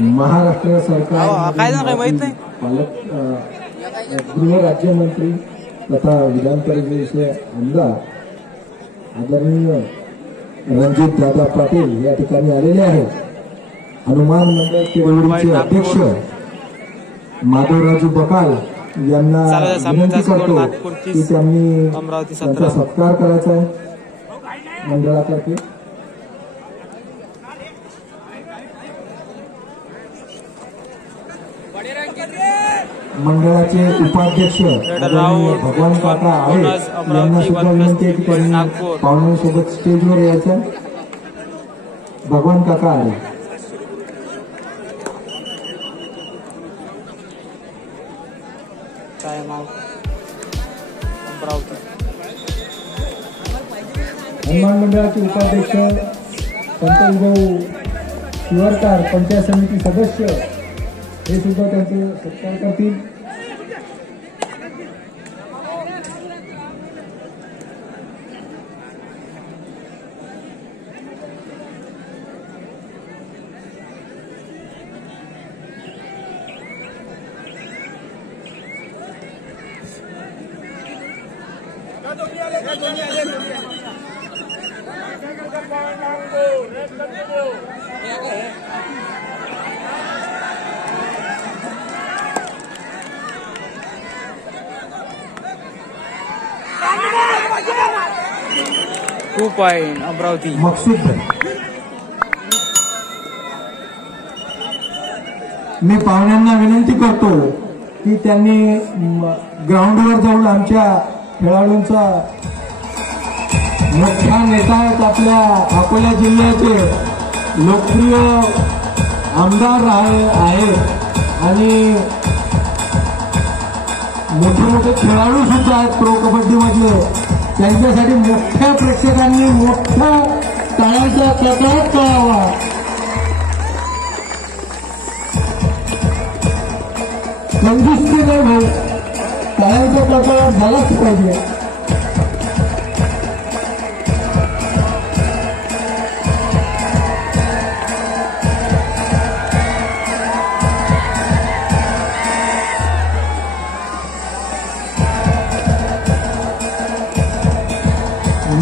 महाराष्ट्र सरकार पालक गृह राज्यमंत्री तथा विधान परिषदेचे आमदार आदरणीय रणजित दादा पाटील या ठिकाणी आलेले आहेत. हनुमान मंडळ केवळीचे अध्यक्ष माधवराजू बकाल यांना विनंती करतो की त्यांनी त्यांचा सत्कार करायचा आहे मंडळातर्फे. मंडळाचे उपाध्यक्ष भगवान काका आहे यांना सुद्धा विनंती आहे की त्यांनी पाहुण्यांसोबत स्टेजवर यायचं. भगवान काका आहे. हनुमान मंडळाचे उपाध्यक्ष संतोष भाऊ शिवरकर पंचायत समिती सदस्य हे सुद्धा त्यांचे सत्कार करतील. अमरावती मकसूद मी पाहुण्यांना विनंती करतो की त्यांनी ग्राउंडवर जाऊन आमच्या खेळाडूंचा मोठा नेता आहेत आपल्या अकोला जिल्ह्याचे लोकप्रिय आमदार आहेत आणि मोठे मोठे खेळाडू सुद्धा आहेत प्रो कबड्डी मधले. त्यांच्यासाठी मोठ्या प्रेक्षकांनी मोठ्या टाळ्यांचा कडकडाट करावा. कंजूसकी नाही भाऊ, टाळ्यांचा कडकडाट झालाच पाहिजे.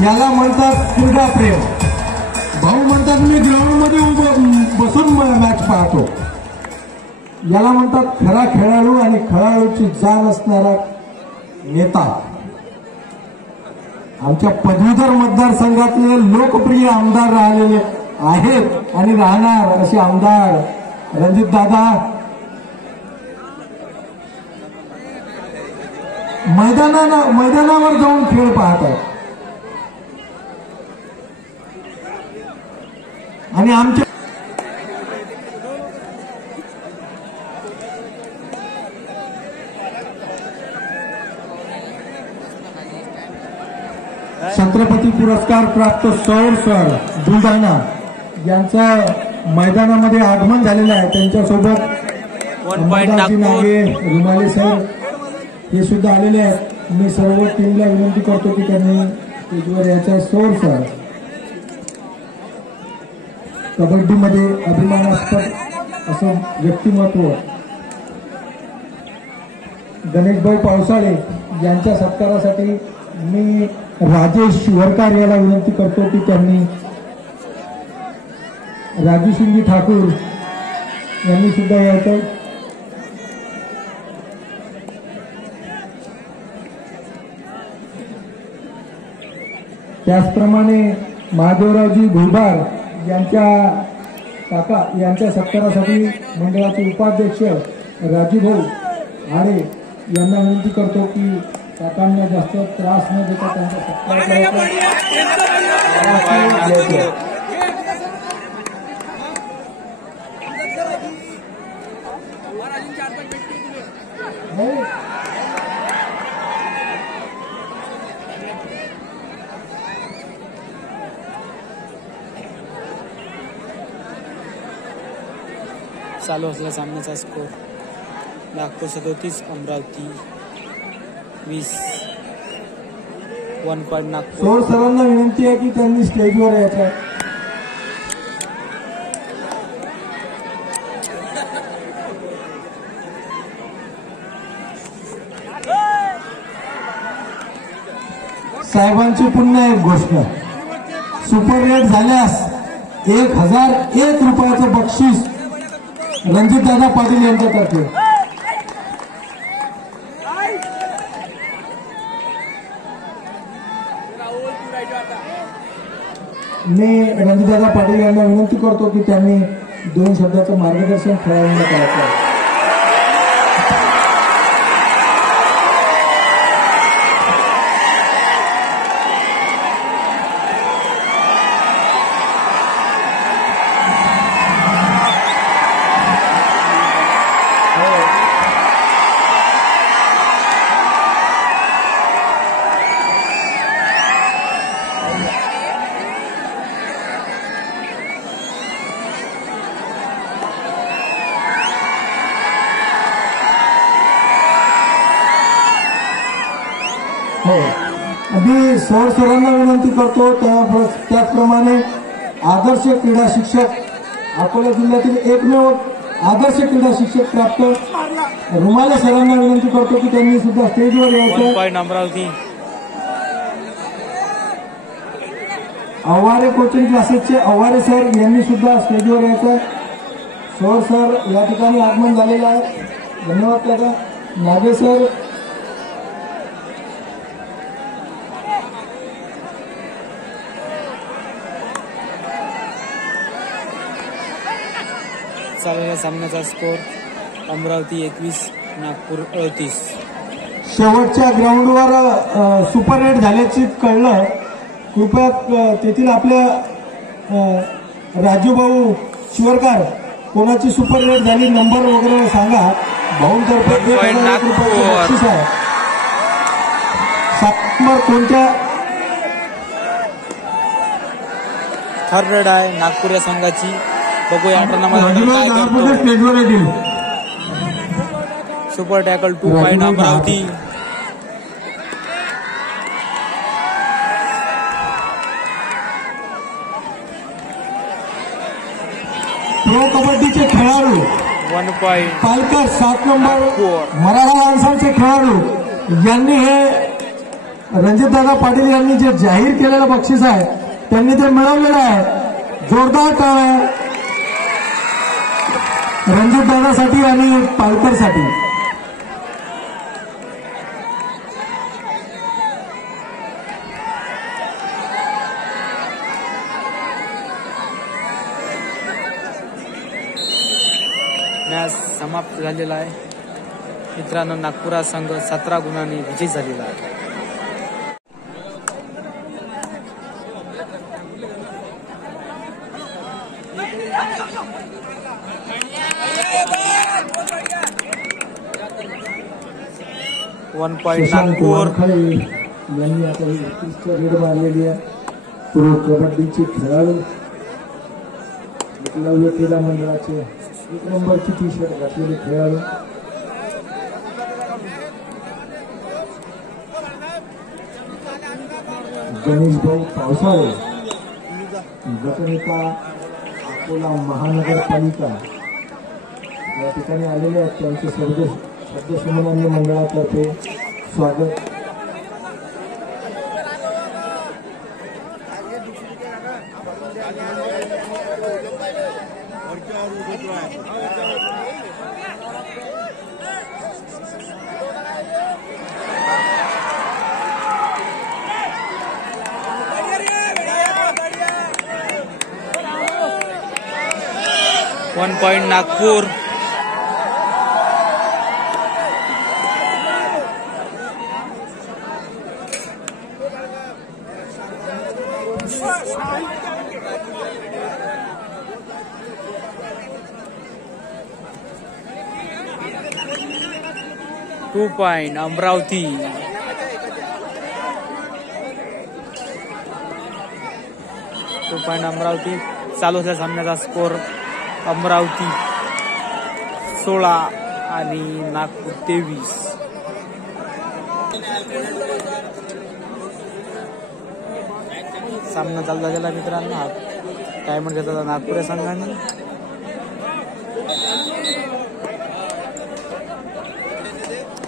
याला म्हणतात क्रीडा प्रेम. भाऊ म्हणतात मी ग्राउंड मध्ये बसून मॅच पाहतो. याला म्हणतात खरा खेळाडू आणि खेळाडूची जाण असणारा नेता. आमच्या पदवीधर मतदारसंघातले लोकप्रिय आमदार राहिलेले आहेत आणि राहणार असे आमदार रणजित दादा मैदानावर जाऊन खेळ पाहतात आणि आमच्या छत्रपती पुरस्कार प्राप्त सौर सर बुलढाणा यांचं मैदानामध्ये आगमन झालेलं आहे. त्यांच्यासोबत नागे रुमाले सर हे सुद्धा आलेले आहेत. मी सर्व टीमला विनंती करतो की त्यांनी स्टेजवर यायचं. सौर सर कबड्डीमध्ये अभिमानास्पद असं व्यक्तिमत्व. गणेशभाई पावसाळे यांच्या सत्कारासाठी मी राजेश शिवरकर याला विनंती करतो की त्यांनी राजू सिंगी ठाकूर यांनी सुद्धा यायचं. त्याचप्रमाणे महादेवरावजी भुलबार यांच्या सत्कारासाठी मंडळाचे उपाध्यक्ष राजूभाऊ आरे यांना विनंती करतो की काकांना जास्त त्रास न देता त्यांचा सत्कार करायचा. चालू असलेल्या सामन्याचा स्कोर नागपूर 37 अमरावती 20. 1 पॉइंट नागपूर. सौर सरांना विनंती आहे की त्यांनी स्टेजवर यायचं. साहेबांची पुन्हा एक गोष्ट, सुपर रेट झाल्यास 1001 रुपयाचं बक्षीस रणजितदादा पाटील यांच्यातर्फे. मी रणजितदादा पाटील यांना विनंती करतो की त्यांनी 2 शब्दाचं मार्गदर्शन खेळाडूंना करायचं. मी सरांना विनंती करतो त्याचप्रमाणे आदर्श क्रीडा शिक्षक अकोला जिल्ह्यातील एकमेव आदर्श क्रीडा शिक्षक प्राप्त रुमाले सरांना विनंती करतो की त्यांनी सुद्धा स्टेजवर यायचं. अमरावती आव्हारे कोचिंग क्लासेसचे आव्हारे सर यांनी सुद्धा स्टेजवर यायचं. सर या ठिकाणी आगमन झालेलं आहे. धन्यवाद त्याचा. नागे सर, चाललेल्या सामन्याचा स्कोर अमरावती 21 नागपूर 38. शेवटच्या ग्राउंडवर सुपर रेट झाल्याची कळलं. कृपया तेथील आपल्या राजूभाऊ शिवरकर कोणाची सुपर रेट झाली नंबर वगैरे सांगा. भाऊंतर्फे 1001 रुपयाचं बक्षीस आहे. 7 नंबर कोणत्या थर्ड रेड आहे नागपूर या संघाची. बघूया स्टेजवर येतील. Super tackle 2 point Amravati. Pro कबड्डीचे खेळाडू 1 पॉइंट पालकर 7 नंबर मराठा माणसांचे खेळाडू यांनी हे रणजितदादा पाटील यांनी जे जाहीर केलेलं बक्षीस आहे त्यांनी ते मिळवलेलं आहे. जोरदार टाळ्या रणजितदादासाठी आणि पालकरसाठी. मॅच समाप्त झालेला आहे मित्रांनो. नागपुरा संघ 17 गुणांनी विजयी झालेला आहे. वन पॉइंट नागपूर यांनी आता रेड मारलेली आहे. प्रो कबड्डीचे खेळाडू एकलव्य क्रीडा मंडळाचे 1 नंबरची टी शर्ट घातलेले खेळाडू गणेश भाऊ पावसाळे गटनेता अकोला महानगरपालिका या ठिकाणी आलेले आहेत. त्यांचे शब्दसन्मान्य मंडळातर्फे स्वागत. One point Nagpur. Two point Amravati. Two point Amravati. चालू असलेल्या सामन्याचा स्कोर अमरावती 16 आणि नागपूर 23. सामना चालू झालेला मित्रांनो. हा टायमर घेतला नागपूर या संघाने.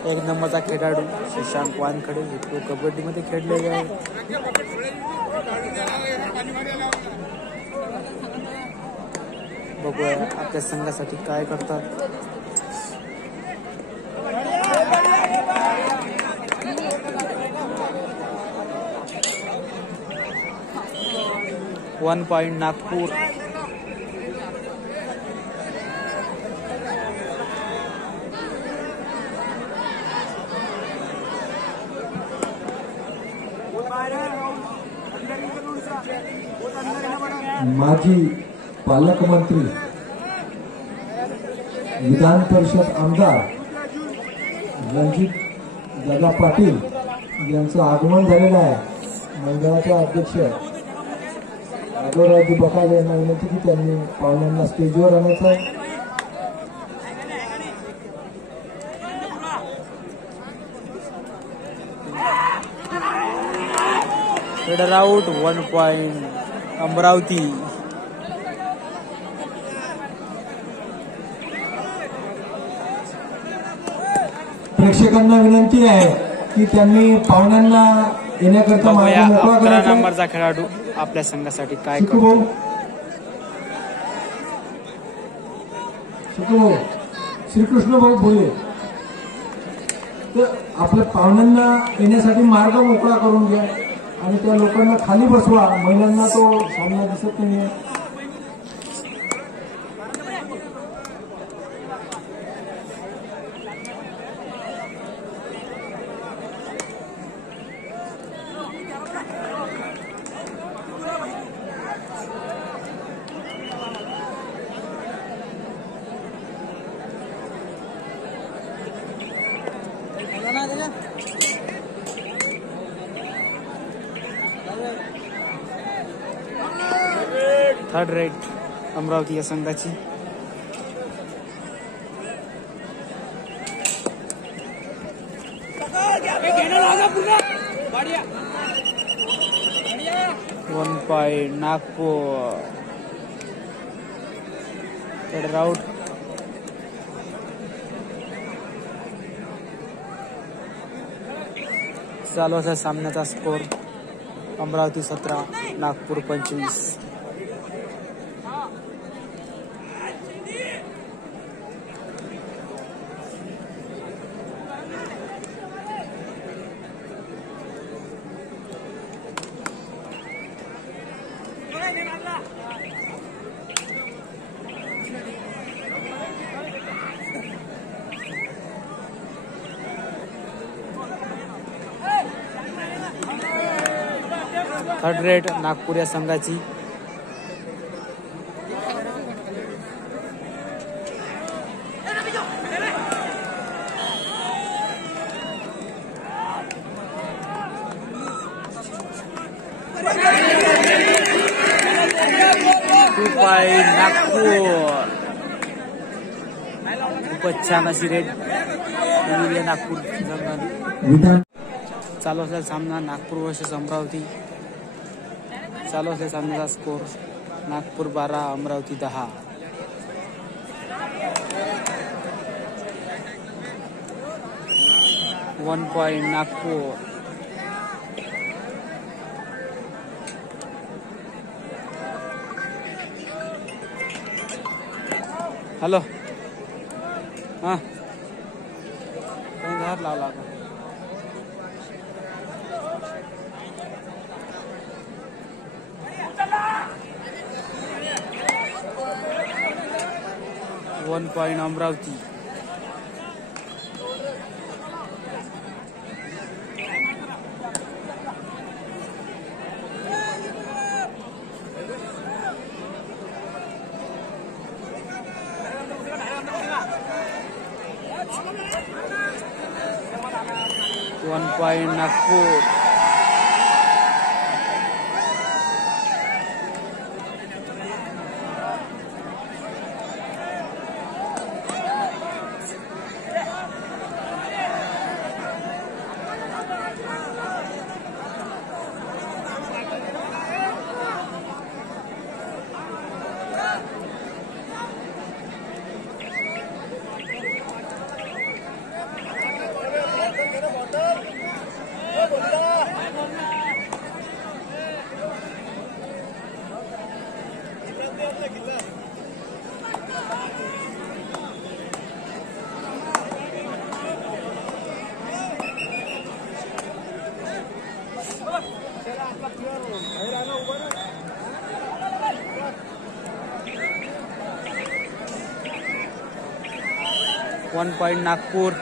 1 नंबरचा खेळाडू शशांक वानखडे तो कबड्डीमध्ये खेळलेले आहे. बघूया आपल्या संघासाठी काय करतात. One point Nagpur. माजी पालकमंत्री विधान परिषद आमदार रणजित दादा पाटील यांचं आगमन झालेलं आहे. मंडळाचे अध्यक्ष आदोराजी बकाले यांना विनंती की त्यांनी पाहुण्यांना स्टेजवर आणायचं आहे. Fader out. 1 पॉइंट अमरावती. प्रेक्षकांना विनंती आहे की त्यांनी पाहुण्यांना येण्याकरता मार्ग मोकळा 11 करायचा. नंबरचा खेळाडू आपल्या संघासाठी काय शिकू करतो. शिकू श्रीकृष्ण भाऊ बोले तर आपल्या पाहुण्यांना येण्यासाठी मार्ग मोकळा करून घ्या आणि त्या लोकांना खाली बसवा. महिलांना तो सामना दिसत नाहीये. थर्ड रेट अमरावती या संघाची. One point Nagpur. Third out. चालू असा सामन्याचा score Amravati 17 Nagpur 25. Third rate Nagpur या संघाची. नागपूर खूपच छान अशी रेट नागपूर संघाने. चालू असलेला सामना नागपूर वर्सेस अमरावती. चालू असलेल्या सामन्याचा score Nagpur 12 Amravati 10. One point Nagpur. Hello हा घात लावला आता. One point Amravati. One point Nagpur. One point Nagpur.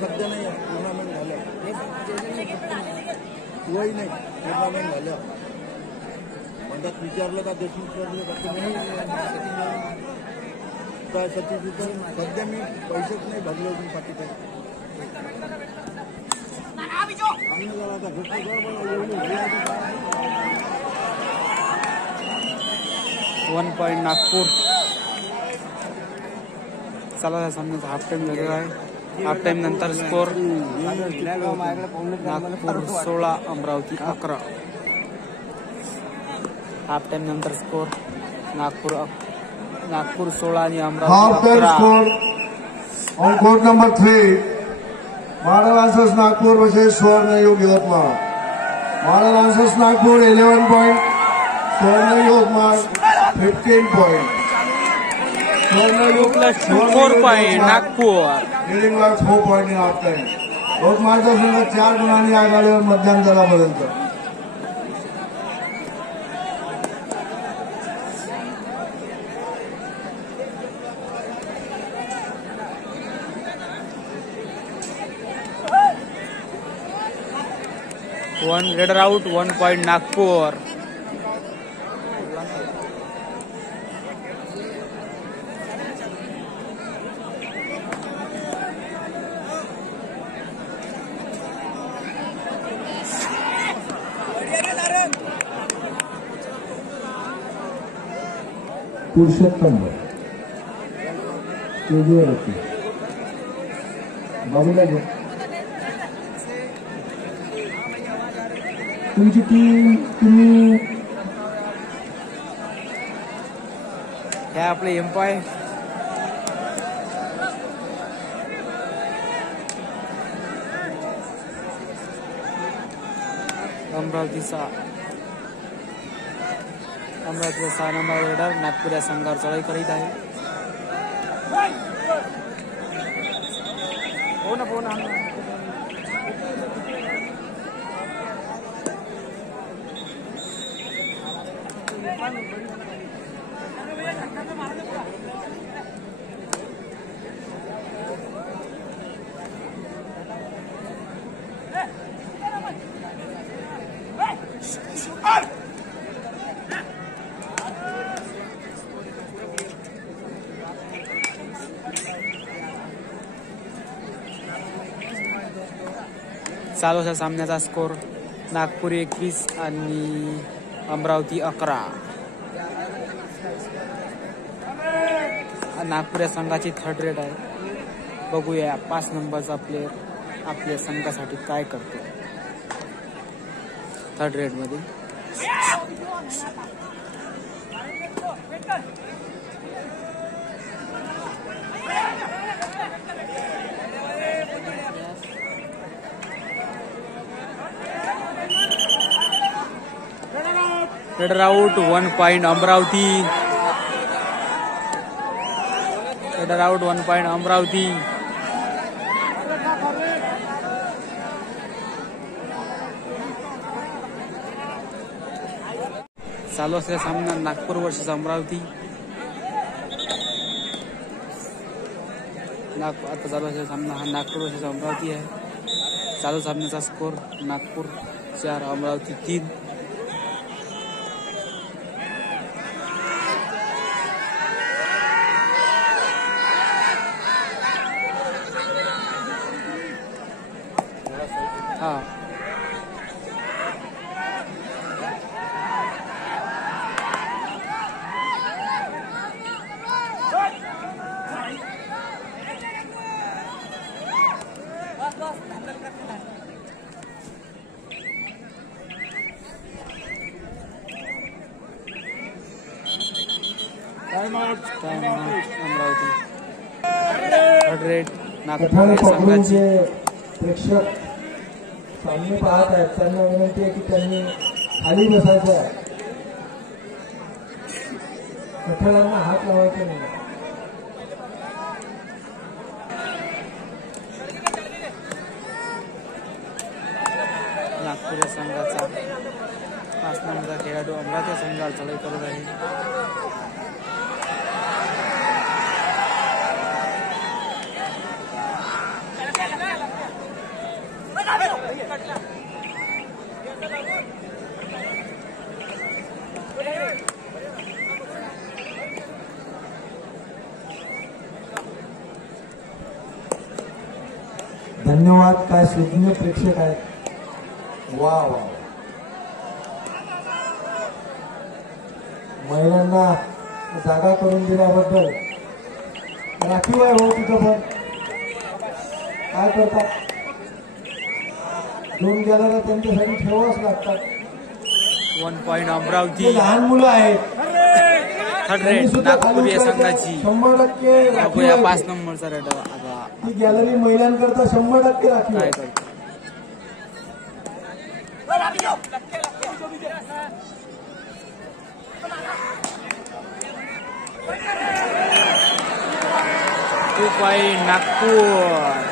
सध्या नाही टुर्नामेंट झालं तोही नाही टुर्नामेंट झालं म्हणतात विचारलं का देशमुख काय सतीश सध्या मी पैसेच नाही भरले अजून पाठी वन पॉइंट नागपूर. चला सामन्याचा हाफ टाइम झालेला आहे. हाफ टाइम नंतर score Nagpur 16 Amravati 11. Half time नंतर स्कोर नागपूर 16 आणि Amravati 11. On court number 3, Model Answers Nagpur versus Swarnayug Yotmar. Model Answers Nagpur 11 point, Swarnayug Yotmar 15 point. Swarnayug plus 4 point Nagpur. leading by 4 point in half time. यवतमाळचा संघ 4 गुणांनी आघाडीवर मध्यांतरापर्यंत. One raider out. 1 point Nagpur. Purushottam बाबूला घ्या. तुमची team तुम्ही हे आपले एम्पायर अमरावतीचा 6 नंबर रेडर नागपूर या संघावर चढाई करीत आहे. हो ना चालू सामन्याचा स्कोर नागपूर 21 आणि अमरावती 11. नागपूर या संघाची 3rd रेट आहे. बघूया 5 नंबरचा प्लेयर आपल्या संघासाठी काय करतो 3rd रेट मध्ये. Raider out. 1 point Amravati. Raider out. 1 point Amravati. चालू असलेला सामना नागपूर वर्सेस अमरावती. आता चालू असलेला सामना हा नागपूर वर्सेस अमरावती आहे. चालू सामन्याचा स्कोर नागपूर 4 अमरावती 3. हा अमरावती. थर्ड रेड नागपूर कठाळे पकडून संघाची. जे प्रेक्षक सामने पाहत आहेत त्यांना विनंती आहे की त्यांनी खाली बसायचं आहे. कठाळ्यांना हात लावायचा नाही. नागपूर संघाचा 5 नंबरचा खेळाडू अमरावती संघाला चढाई करत आहे. धन्यवाद. काय सुज्ञ प्रेक्षक आहेत. वा वा. महिलांना जागा करून दिल्याबद्दल राखीव आहे भाऊ तिथं. पण काय करतात, 2 गॅलऱ्या त्यांच्यासाठी ठेवावंच लागतात. 1 पॉइंट अमरावती. ते लहान मुलं आहेत. थर्ड रेड नागपूर या संघाची. 100% राखीव या आहे. 5 नंबरचा रेड. आता ही गॅलरी महिलांकरता 100% राखीव काय आहे. करतो. Two point Nagpur.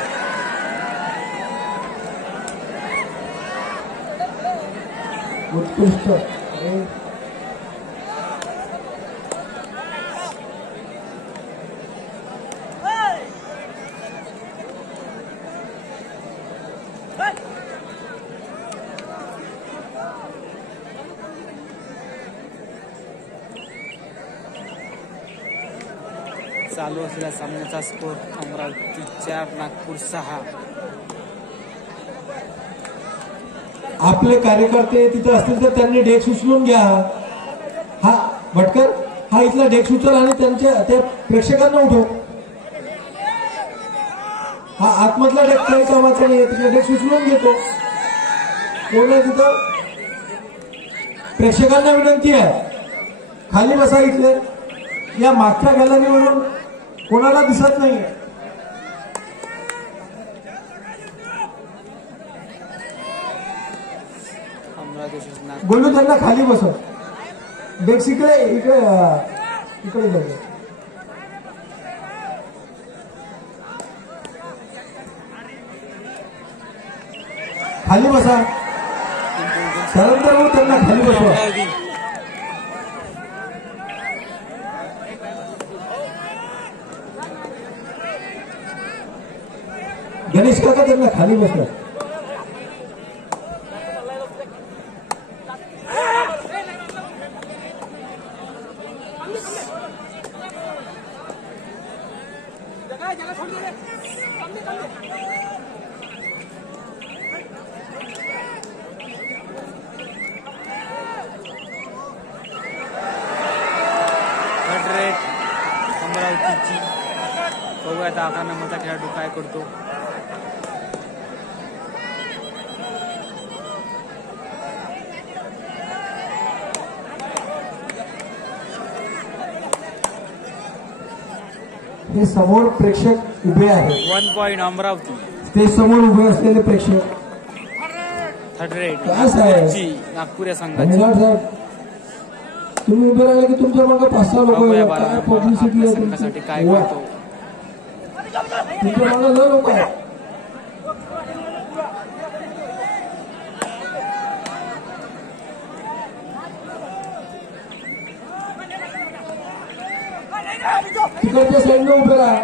उत्कृष्ट. चालू असलेल्या सामन्याचा स्कोर अमरावती 4 नागपूर 6. आपले कार्यकर्ते तिथे असतील तर त्यांनी डेस्क उचलून घ्या. हा भटकर, हा इथला डेस्क उचल आणि त्या प्रेक्षकांना उठव. हा आतमधला डेस्क काही कामाचा नाही, तिथला डेस्क उचलून घेतो. कोण आहे तिथं? प्रेक्षकांना विनंती आहे खाली बसा. इथले या मागच्या गॅलरीवरून कोणाला दिसत नाही. बोलू त्यांना खाली बसव. डेस्क इकडे इकडे इकडे जाऊ. खाली बसा. त्यानंतर त्यांना खाली बसवा. गणेश काका त्यांना खाली बसवा. अमरावतीची. बघूया आता 11 नंबरचा खेळाडू काय करतो. हे समोर प्रेक्षक उभे आहेत. 1 पॉइंट अमरावती. स्टेज समोर उभे असलेले प्रेक्षक. थर्ड रेड काय साहेब? नागपूर या संघाची. साहेब, तुम्ही उभे राहिले की तुमच्या मागे 5-6 लोक बघूया काय 12 पब्लिसिटी आहे संघासाठी काय तुमची? वा. करतो. तुमच्या मागे 9 लोक आहेत. तिकडच्या साईडने उभे राहा.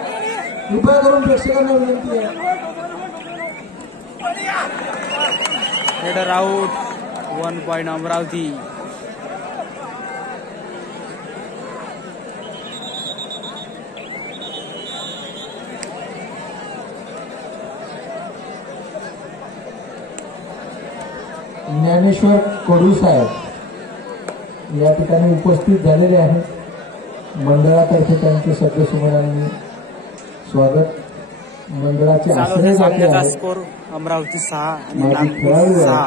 कृपया करून प्रेक्षकांना विनंती आहे. Raider out. 1 point Amravati. Dnyaneshwar Kadu साहेब या ठिकाणी उपस्थित झालेले आहेत. मंडळातर्फे त्यांचे सभ्यसुमनांनी स्वागत. मंडळाचे आश्रय सामन्याचा स्कोर अमरावती 6 आणि नागपूर 6.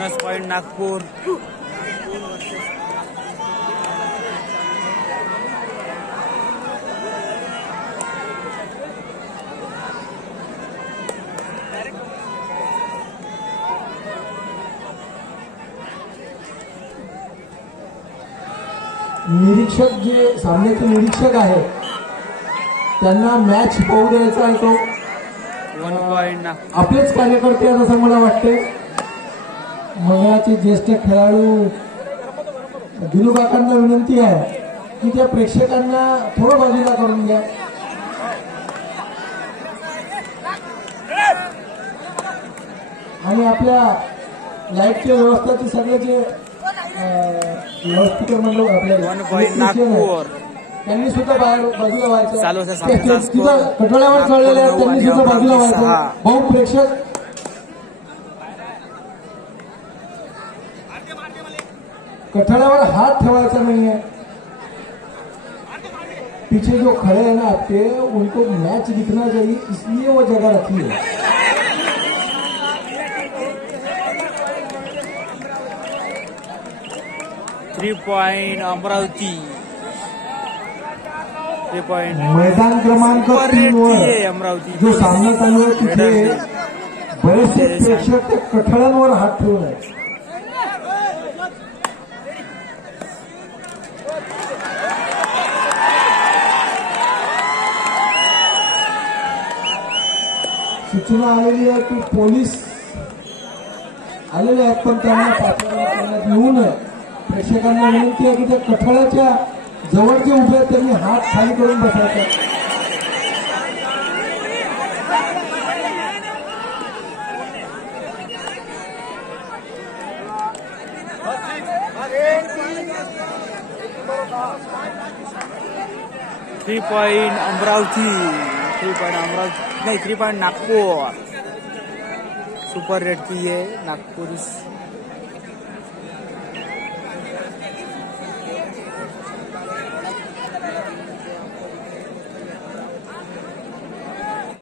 Bonus point Nagpur. निरीक्षक जे सामन्याचे निरीक्षक आहे त्यांना मॅच पाहू द्यायचा आहे तो 1 पॉइंट नागपूर. आपलेच कार्यकर्ते आहेत असं मला वाटते. मंडळाचे ज्येष्ठ खेळाडू दिनू काकांना विनंती आहे की त्या प्रेक्षकांना थोडं बाजूला करून घ्या. आणि आपल्या लाईटच्या व्यवस्थेचे सगळे जे व्यवस्थित मंडळ आपल्या 1 पॉइंट नागपूर. त्यांनी सुद्धा बाहेर बाजूला व्हायचं. चालू आहे सामन्याचा स्कोर. कठोळ्यावर चढलेले आहेत त्यांनी सुद्धा बाजूला व्हायचं. भाऊ प्रेक्षक कठोळ्यावर हात ठेवायचा नाहीये. पीछे जो खड़े हैं ना आपके उनको मैच दिखना चाहिए इसलिए वो जगह रखी है. Three point Amravati. 3 पॉइंट मैदान क्रमांक 3 वर अमरावती. जो सामना चालू आहे तिथे बरेचसे प्रेक्षक त्या कठड्यांवर हात ठेवून आहेत. सूचना आलेली आहे की पोलीस आलेले आहेत पण त्यांना पाठवण्यात करण्यात येऊ नये. प्रेक्षकांना विनंती आहे की त्या कठड्याच्या जवळ जे उभे आहेत त्यांनी हात खाली करून बसायचा. Three point Amravati. 3 point Amravati नहीं 3 पॉइंट नागपुर. सुपर रेड की है नागपुर.